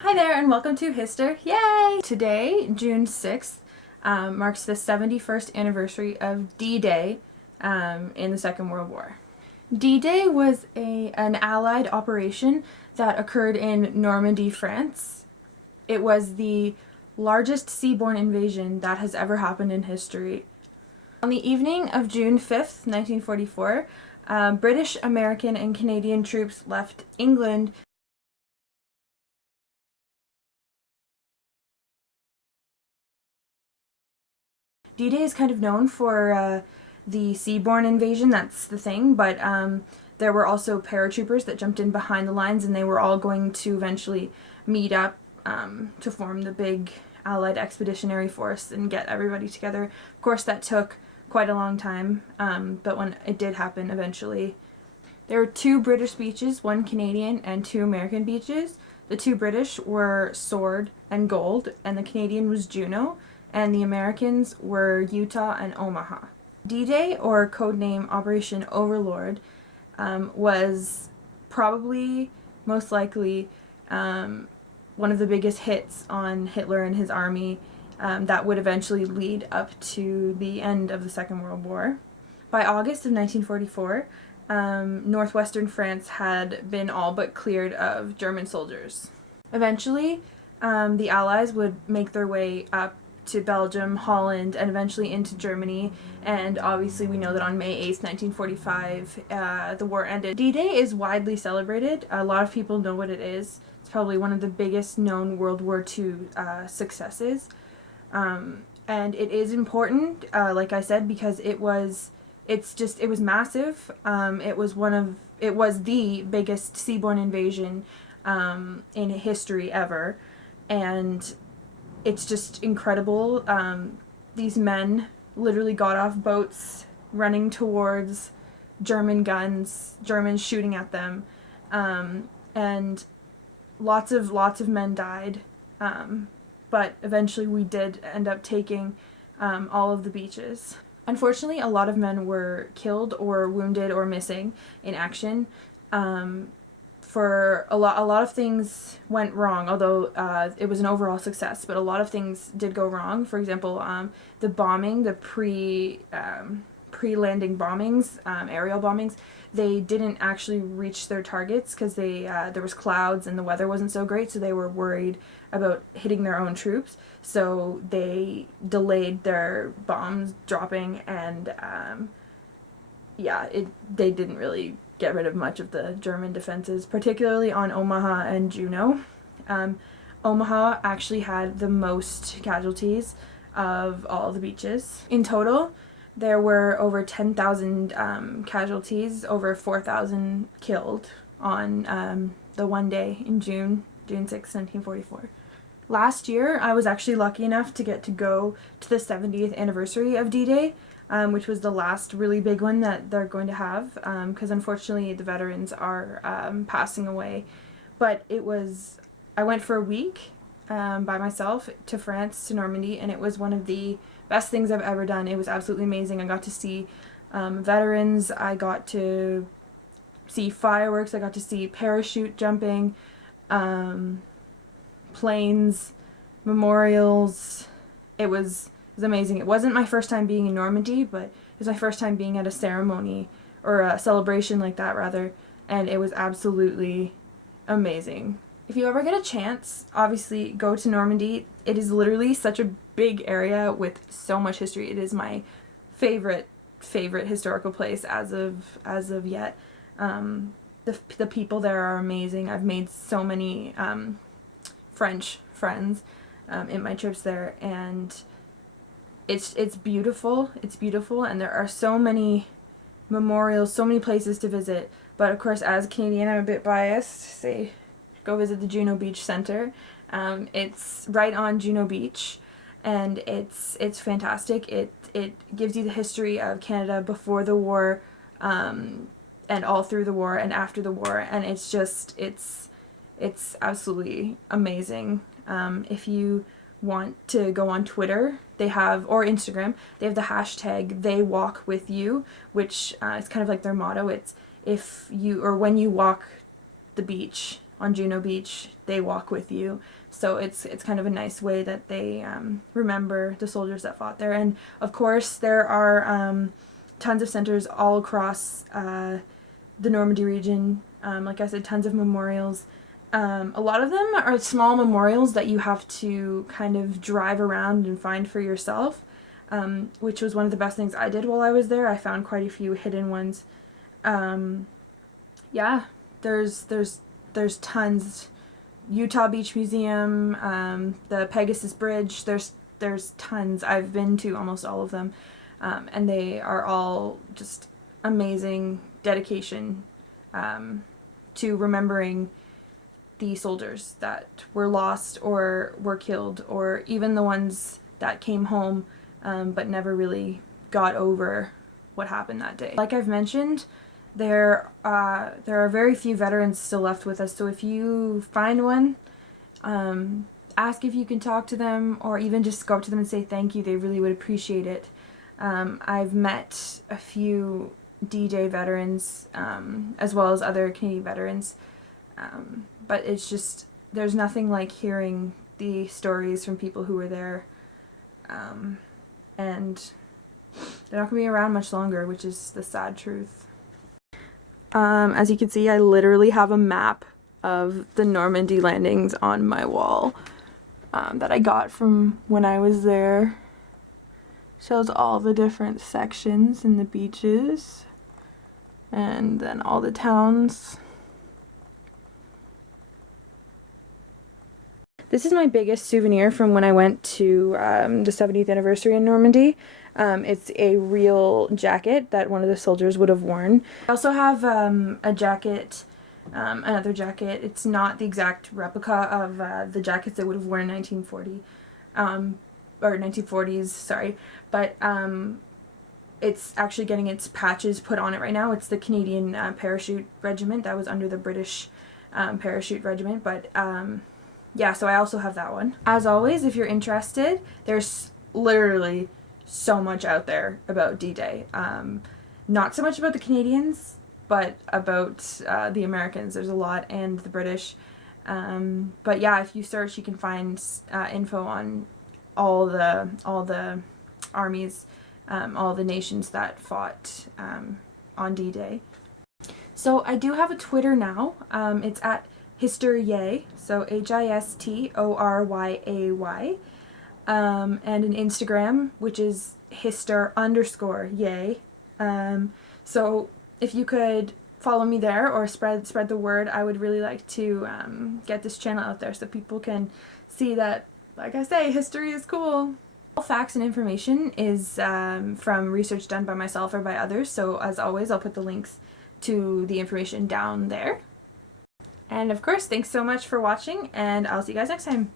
Hi there and welcome to Hister. Yay! Today, June 6th, marks the 71st anniversary of D-Day in the Second World War. D-Day was an Allied operation that occurred in Normandy, France. It was the largest seaborne invasion that has ever happened in history. On the evening of June 5th, 1944, British, American, and Canadian troops left England D-Day is kind of known for the seaborne invasion, that's the thing, but there were also paratroopers that jumped in behind the lines and they were all going to eventually meet up to form the big Allied Expeditionary Force and get everybody together. Of course, that took quite a long time, but when it did happen eventually. There were two British beaches, one Canadian and two American beaches. The two British were Sword and Gold, and the Canadian was Juno, and the Americans were Utah and Omaha. D-Day, or codename Operation Overlord, was probably, most likely, one of the biggest hits on Hitler and his army that would eventually lead up to the end of the Second World War. By August of 1944, northwestern France had been all but cleared of German soldiers. Eventually, the Allies would make their way up to Belgium, Holland, and eventually into Germany. And obviously we know that on May 8th, 1945, the war ended. D-Day is widely celebrated. A lot of people know what it is. It's probably one of the biggest known World War II successes. And it is important, like I said, because it was massive. It was the biggest seaborne invasion in history ever. And it's just incredible. These men literally got off boats running towards German guns, Germans shooting at them, and lots of men died. But eventually we did end up taking all of the beaches. Unfortunately, a lot of men were killed or wounded or missing in action. For a lot of things went wrong, although it was an overall success, but a lot of things did go wrong. For example, the bombing, the pre-landing bombings, aerial bombings, they didn't actually reach their targets because there was clouds and the weather wasn't so great, so they were worried about hitting their own troops, so they delayed their bombs dropping, and they didn't really get rid of much of the German defenses, particularly on Omaha and Juno. Omaha actually had the most casualties of all the beaches. In total, there were over 10,000 casualties, over 4,000 killed on the one day in June 6, 1944. Last year, I was actually lucky enough to get to go to the 70th anniversary of D-Day, which was the last really big one that they're going to have, because unfortunately the veterans are passing away. But I went for a week by myself to France, to Normandy, and it was one of the best things I've ever done. It was absolutely amazing. I got to see veterans, I got to see fireworks, I got to see parachute jumping, planes, memorials. It was amazing. It wasn't my first time being in Normandy, but it was my first time being at a ceremony, or a celebration like that rather, and it was absolutely amazing. If you ever get a chance, obviously go to Normandy. It is literally such a big area with so much history. It is my favorite historical place as of yet. The people there are amazing. I've made so many French friends in my trips there, and it's beautiful. It's beautiful, and there are so many memorials, so many places to visit. But of course, as a Canadian, I'm a bit biased. Say, go visit the Juno Beach Center. It's right on Juno Beach, and it's fantastic. It gives you the history of Canada before the war, and all through the war and after the war, and it's absolutely amazing. If you want to go on Twitter, or Instagram, they have the hashtag #TheyWalkWithYou, which is kind of like their motto. It's when you walk the beach, on Juno Beach, they walk with you. So it's kind of a nice way that they remember the soldiers that fought there. And of course there are tons of centers all across the Normandy region. Like I said, tons of memorials. A lot of them are small memorials that you have to kind of drive around and find for yourself, which was one of the best things I did while I was there. I found quite a few hidden ones. Yeah, there's tons. Utah Beach Museum, the Pegasus Bridge, there's tons. I've been to almost all of them, and they are all just amazing dedication to remembering the soldiers that were lost or were killed, or even the ones that came home but never really got over what happened that day. Like I've mentioned, there are very few veterans still left with us, so if you find one, ask if you can talk to them, or even just go up to them and say thank you. They really would appreciate it. I've met a few D-Day veterans, as well as other Canadian veterans, but it's just, there's nothing like hearing the stories from people who were there, and they're not going to be around much longer, which is the sad truth. As you can see, I literally have a map of the Normandy landings on my wall that I got from when I was there. Shows all the different sections and the beaches, and then all the towns. This is my biggest souvenir from when I went to the 70th anniversary in Normandy. It's a real jacket that one of the soldiers would have worn. I also have a jacket, another jacket. It's not the exact replica of the jackets they would have worn in 1940, or 1940s, sorry, but it's actually getting its patches put on it right now. It's the Canadian Parachute Regiment that was under the British Parachute Regiment, but yeah, so I also have that one. As always, if you're interested, there's literally so much out there about D-Day. Not so much about the Canadians, but about the Americans. There's a lot, and the British. But yeah, if you search, you can find info on all the armies, all the nations that fought on D-Day. So I do have a Twitter now. It's at Historyay, so HISTORYAY, and an Instagram, which is Hister_yay. So if you could follow me there or spread the word, I would really like to get this channel out there so people can see that, like I say, history is cool. All facts and information is from research done by myself or by others, so as always I'll put the links to the information down there. And of course, thanks so much for watching, and I'll see you guys next time.